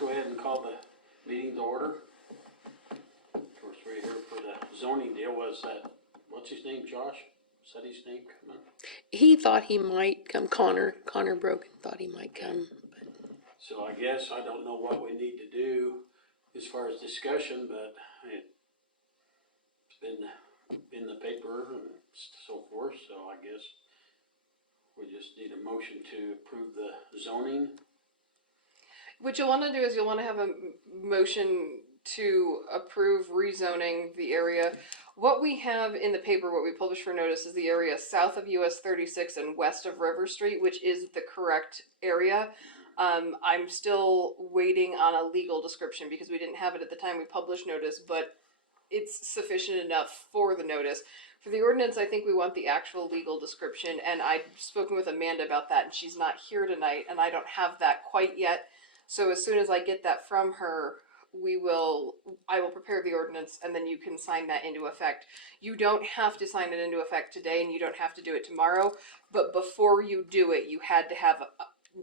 go ahead and call the meeting to order. Of course, we're here for the zoning deal. Was that, what's his name, Josh? Is that his name coming? He thought he might come. Connor Brogan thought he might come. So I guess I don't know what we need to do as far as discussion, but it's been in the paper and so forth, so I guess we just need a motion to approve the zoning. What you'll want to do is you'll want to have a motion to approve rezoning the area. What we have in the paper, what we published for notice, is the area south of US 36 and west of River Street, which is the correct area. I'm still waiting on a legal description because we didn't have it at the time we published notice, but it's sufficient enough for the notice. For the ordinance, I think we want the actual legal description, and I've spoken with Amanda about that, and she's not here tonight, and I don't have that quite yet. So as soon as I get that from her, I will prepare the ordinance, and then you can sign that into effect. You don't have to sign it into effect today, and you don't have to do it tomorrow, but before you do it, you had to have a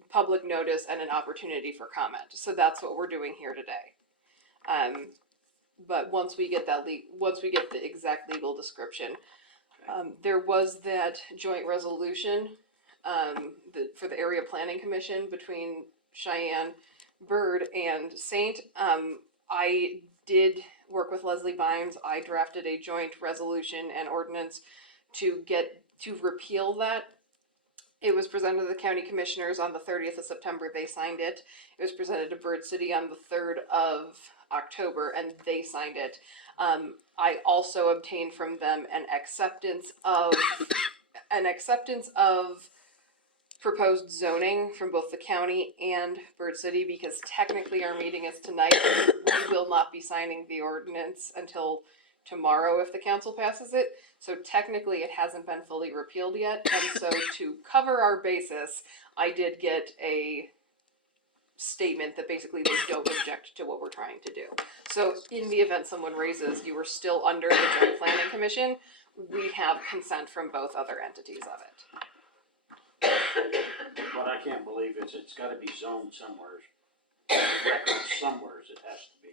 public notice and an opportunity for comment. So that's what we're doing here today. But once we get the exact legal description, there was that joint resolution for the area planning commission between Cheyenne, Bird, and Saint. I did work with Leslie Bynes. I drafted a joint resolution and ordinance to repeal that. It was presented to the county commissioners on the 30th of September. They signed it. It was presented to Bird City on the 3rd of October, and they signed it. I also obtained from them an acceptance of proposed zoning from both the county and Bird City, because technically our meeting is tonight. We will not be signing the ordinance until tomorrow if the council passes it. So technically it hasn't been fully repealed yet. And so to cover our basis, I did get a statement that basically they don't object to what we're trying to do. So in the event someone raises, you were still under the Joint Planning Commission, we have consent from both other entities of it. What I can't believe is it's gotta be zoned somewhere. Record somewhere it has to be.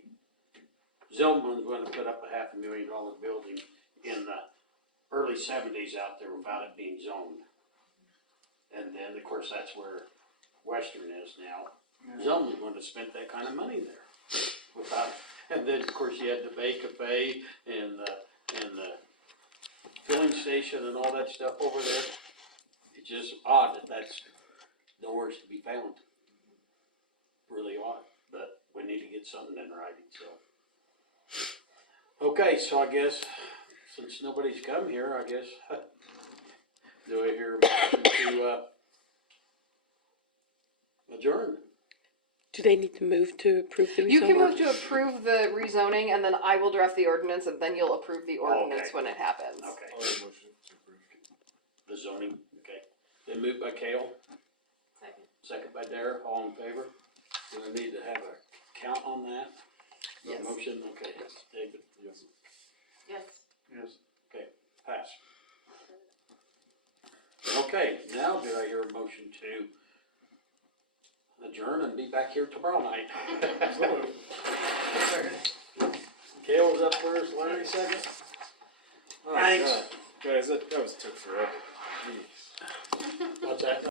Zillman's gonna put up a $500,000 building in the early 70s out there without it being zoned. And then, of course, that's where Western is now. Zillman's wouldn't have spent that kind of money there without. And then, of course, you had the Bay Cafe and the filling station and all that stuff over there. It's just odd that that's nowhere to be found. Really odd, but we need to get something in writing, so. Okay, so I guess, since nobody's come here, I guess, do I hear a motion to adjourn? Do they need to move to approve the rezoning? You can move to approve the rezoning, and then I will draft the ordinance, and then you'll approve the ordinance when it happens. Okay, I'll make a motion to approve. the zoning, okay. Then moved by Kale, second by Dara, all in favor? Do I need to have a count on that? Yes. Motion, okay, David, Yes. Yes. Yes. okay, pass. Okay, now do I hear a motion to adjourn and be back here tomorrow night? Kale was up first, Larry second. Oh, Thanks. God. Guys, that took forever. Jeez. What's that?